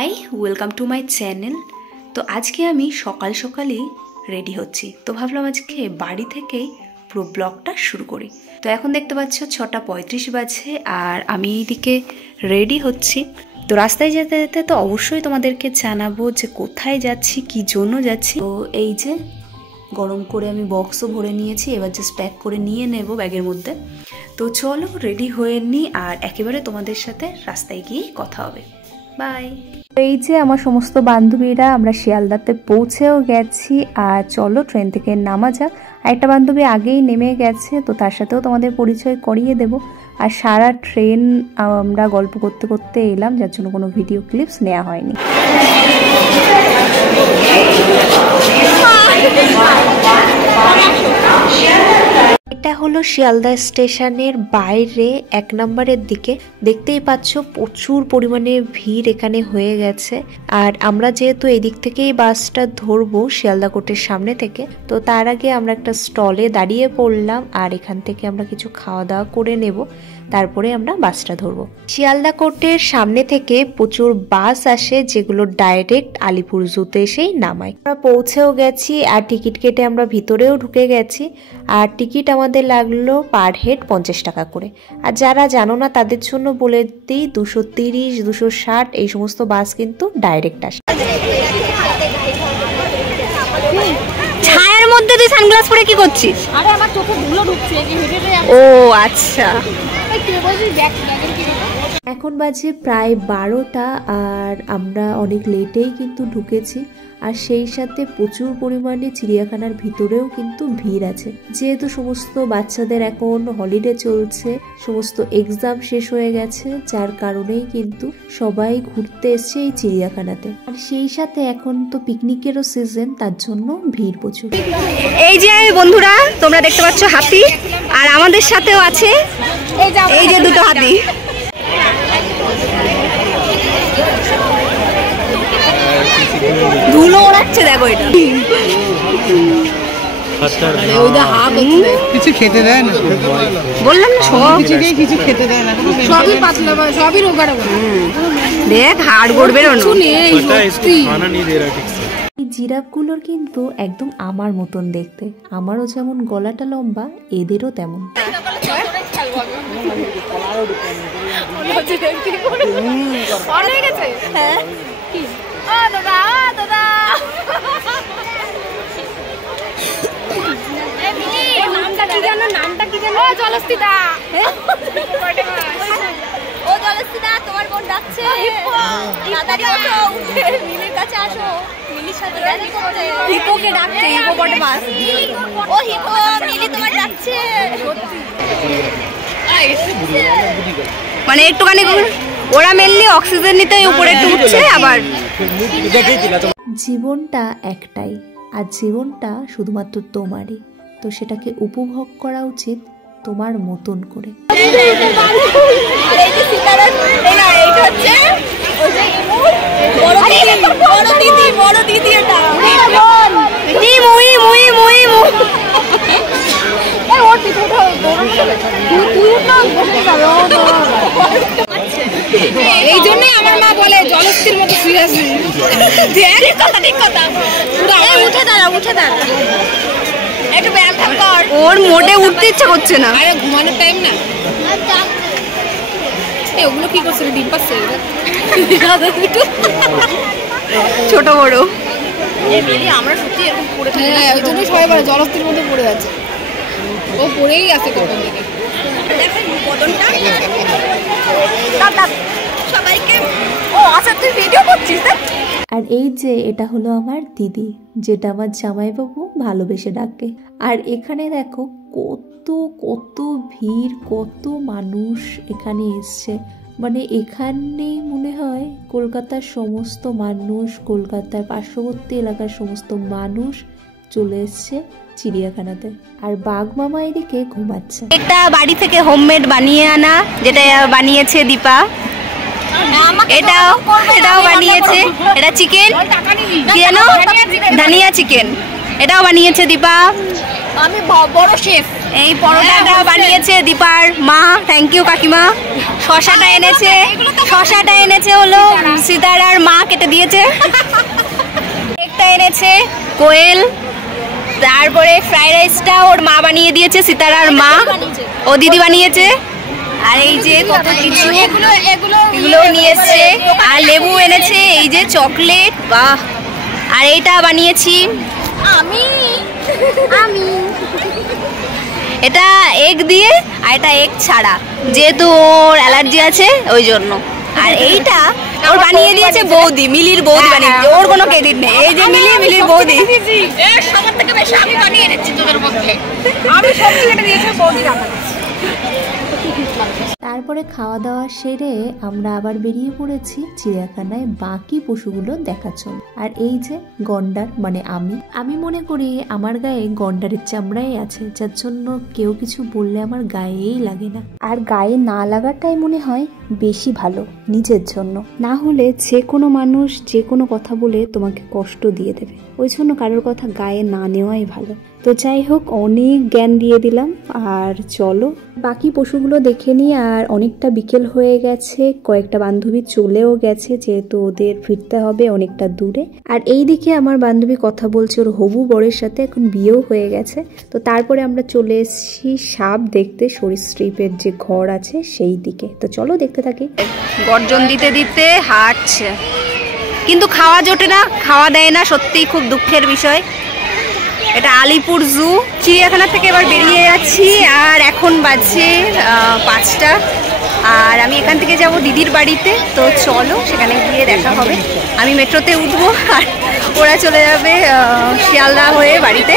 High, welcome to my channel. তো আজকে আমি সকাল সকালই রেডি হচ্ছি, তো ভাবলাম আজকে বাড়ি থেকেই পুরো ব্লগটা শুরু করি। তো এখন দেখতে পাচ্ছ 6:35 বাজে আর আমি এইদিকে রেডি হচ্ছি। তো রাস্তায় যেতে যেতে তো অবশ্যই তোমাদেরকে জানাবো যে কোথায় যাচ্ছি, কি জন্য যাচ্ছি। তো এই যে গরম করে আমি বক্সও ভরে নিয়েছি, এবার জাস্ট প্যাক করে নিয়ে নেব ব্যাগের মধ্যে। তো চলো রেডি হয়ে নিই আর একেবারে তোমাদের সাথে রাস্তায় গিয়ে কথা হবে। বাই। এই যে আমার সমস্ত বান্ধবীরা আমরা শিয়ালদাতে পৌঁছেও গেছি আর চলো ট্রেন থেকে নামা যাক। আরেকটা বান্ধবী আগেই নেমে গেছে, তো তার সাথেও তোমাদের পরিচয় করিয়ে দেব। আর সারা ট্রেন আমরা গল্প করতে করতে এলাম, যার জন্য কোনো ভিডিও ক্লিপস নেওয়া হয়নি। এটা হলো শিয়ালদা স্টেশনের বাইরে 1 নম্বরের দিকে। দেখতেই পাচ্ছ প্রচুর পরিমাণে ভিড় এখানে হয়ে গেছে। আর আমরা যেহেতু এই দিক থেকেই বাসটা ধরবো শিয়ালদা কোর্টের সামনে থেকে, তো তার আগে আমরা একটা স্টলে দাঁড়িয়ে পড়লাম আর এখান থেকে আমরা কিছু খাওয়া দাওয়া করে নেব, তারপরে আমরা বাসটা ধরবো। শিয়ালদা কোর্টের সামনে থেকে প্রচুর বাস আসে যেগুলো ডাইরেক্ট আলিপুর জুতে এসেই নামায়। আমরা পৌঁছেও গেছি আর টিকিট কেটে আমরা ভিতরেও ঢুকে গেছি। আর টিকিট আমাদের লাগলো পার হেড 50 টাকা করে। আর যারা জানো না তাদের জন্য বলে দিই, 230, 260 এই সমস্ত বাস কিন্তু ডাইরেক্ট আসে। ছায়ার মধ্যে তুই সানগ্লাস পরে কি করছিস? আরে আমার চোখে ধুলো ঢুকছে। ও আচ্ছা। এখন বাজে প্রায় 12টা আর আমরা অনেক লেটেই কিন্তু ঢুকেছি। আর সেই সাথে প্রচুর পরিমাণে চিড়িয়াখানার ভিতরেও কিন্তু ভিড় আছে, যেহেতু সমস্ত বাচ্চাদের এখন হলিডে চলছে, সমস্ত এক্সাম শেষ হয়ে গেছে, যার কারণেই কিন্তু সবাই ঘুরতে এসছে এই চিড়িয়াখানাতে। আর সেই সাথে এখন তো পিকনিকেরও সিজন, তার জন্য ভিড় প্রচুর। এই যে বন্ধুরা তোমরা দেখতে পাচ্ছ হাতি, আর আমাদের সাথেও আছে এই যে দুটো হাতি। ধুলো ওড়াচ্ছে, দেখো এটা। কিছু খেতে দেয় না, বললাম না সব কিছু খেতে দেয় না, সবই পাতলা, সবই রোগাড়া। দেখ হাড় গোড় বেরোনো। এই জিরাফগুলোর কিন্তু একদম আমার মতন দেখতে, আমারও যেমন গলাটা লম্বা এদেরও তেমন। নামটা কি জানো? জলস্থিতা। ও জলস্থিতা, তোমার বোন ডাকছে। তাড়াতাড়ি ওঠো, উঠে মিলির কাছে আসো। মিলির সাথে দেখা করতে। হিপোকে ডাকছে, হিপোপটেমাস। ও হিপো, মিলি তোমার ডাকছে। মানে একটুখানি ওরা মেনলি অক্সিজেন নিতে উপরে একটু উঠছে। আবার জীবনটা একটাই আর জীবনটা শুধুমাত্র তোমারই, তো সেটাকে উপভোগ করা উচিত তোমার মতন করে। এই জন্যই আমার মা বলে জলস্থির মতো শুয়ে আসবি। ঠিক কথা, ঠিক কথা। উঠে দাঁড়া, উঠে দাঁড়া, একটু ব্যায়াম কর। ওর মোটে উঠতে ইচ্ছা করছে না। আরে ঘুমানোর টাইম না। ওগুলো কি করছে? ডিম পাচ্ছে ছোট বড়। আমরা সত্যি এরকম পড়ে থাকি, ওই জন্যই সবাই বলে জলস্থির মতো পড়ে যাচ্ছে। ও পড়েই আছে কখন থেকে। সবাইকে ও আচ্ছা, তুই ভিডিও করছিস? আর এই যে এটা হলো আমার দিদি, যেটা আমার জামাইবাবু ভালোবেসে ডাকে। আর এখানে দেখো কত কত ভিড়, কত মানুষ এখানে এসছে। মানে এখানেই মনে হয় কলকাতার সমস্ত মানুষ, কলকাতার পার্শ্ববর্তী এলাকার সমস্ত মানুষ চলে এসছে চিড়িয়াখানাতে। আর বাঘ মামা এদিকে ঘুমাচ্ছে। এটা বাড়ি থেকে হোমমেড বানিয়ে আনা, যেটা বানিয়েছে দীপা। এটাও বানিয়েছে। এটা চিকেন কি জানো, ধনিয়া চিকেন। এটাও বানিয়েছে দীপা। আমি বড় শেফ। এই পরোটাটা বানিয়েছে দীপার মা, থ্যাংক ইউ কাকিমা। শশাটা এনেছে হলো সীতারার মা কেটে দিয়েছে। একটা এনেছে কোয়েল, তারপরে ফ্রাইড রাইসটা ওর মা বানিয়ে দিয়েছে, সিতারার মা, ও দিদি বানিয়েছে। আর এই যে কত কিছু এগুলো নিয়ে এসছে, আর লেবু এনেছে, এই যে চকলেট, বাহ। আর এইটা বানিয়েছি আমি এটা এগ দিয়ে, আর এটা এগ ছাড়া, যেহেতু ওর অ্যালার্জি আছে ওই জন্য। আর এইটা ওর বানিয়ে দিয়েছে বৌদি, মিলির বৌদি বানিয়েছে, ওর কোনো ক্রেডিট নেই। এই যে মিলির বৌদি, সবার থেকে বেশি আমি বানিয়ে এনেছি তোদের মধ্যে, আমি সবজি কেটে দিয়েছি, বৌদি রান্না। তারপরে খাওয়া দাওয়া সেরে আমরা আবার বেরিয়ে পড়েছি চিড়িয়াখানায় বাকি পশুগুলো দেখার জন্য। আর এই যে গন্ডার, মানে আমি মনে করি আমার গায়ে গন্ডারের চামড়াই আছে, যার জন্য কেউ কিছু বললে আমার গায়েই লাগে না। আর গায়ে না লাগাটাই মনে হয় বেশি ভালো নিজের জন্য, না হলে যে কোনো মানুষ যে কোনো কথা বলে তোমাকে কষ্ট দিয়ে দেবে, ওই জন্য কারোর কথা গায়ে না নেওয়াই ভালো। তো যাই হোক, অনেক জ্ঞান দিয়ে দিলাম, আর চলো বাকি পশুগুলো দেখে নিই। আর অনেকটা বিকেল হয়ে গেছে, কয়েকটা বান্ধবী চলেও গেছে, যেহেতু ওদের ফিরতে হবে অনেকটা দূরে। আর এই দিকে আমার বান্ধবী কথা বলছে ওর হবু বরের সাথে, এখন বিয়েও হয়ে গেছে। তো তারপরে আমরা চলে এসেছি সাপ দেখতে, সরীসৃপের যে ঘর আছে সেই দিকে। তো চলো দেখতে থাকি। গর্জন দিতে দিতে হাঁটছে, কিন্তু খাওয়া জোটে না, খাওয়া দেয় না, সত্যিই খুব দুঃখের বিষয়। এটা আলিপুর জু, চিড়িয়াখানা থেকে এবার বেরিয়ে যাচ্ছি। আর এখন বাজছে 5টা, আর আমি এখান থেকে যাব দিদির বাড়িতে। তো চলো সেখানে গিয়ে দেখা হবে। আমি মেট্রোতে উঠবো, আর ওরা চলে যাবে শিয়ালদা হয়ে বাড়িতে।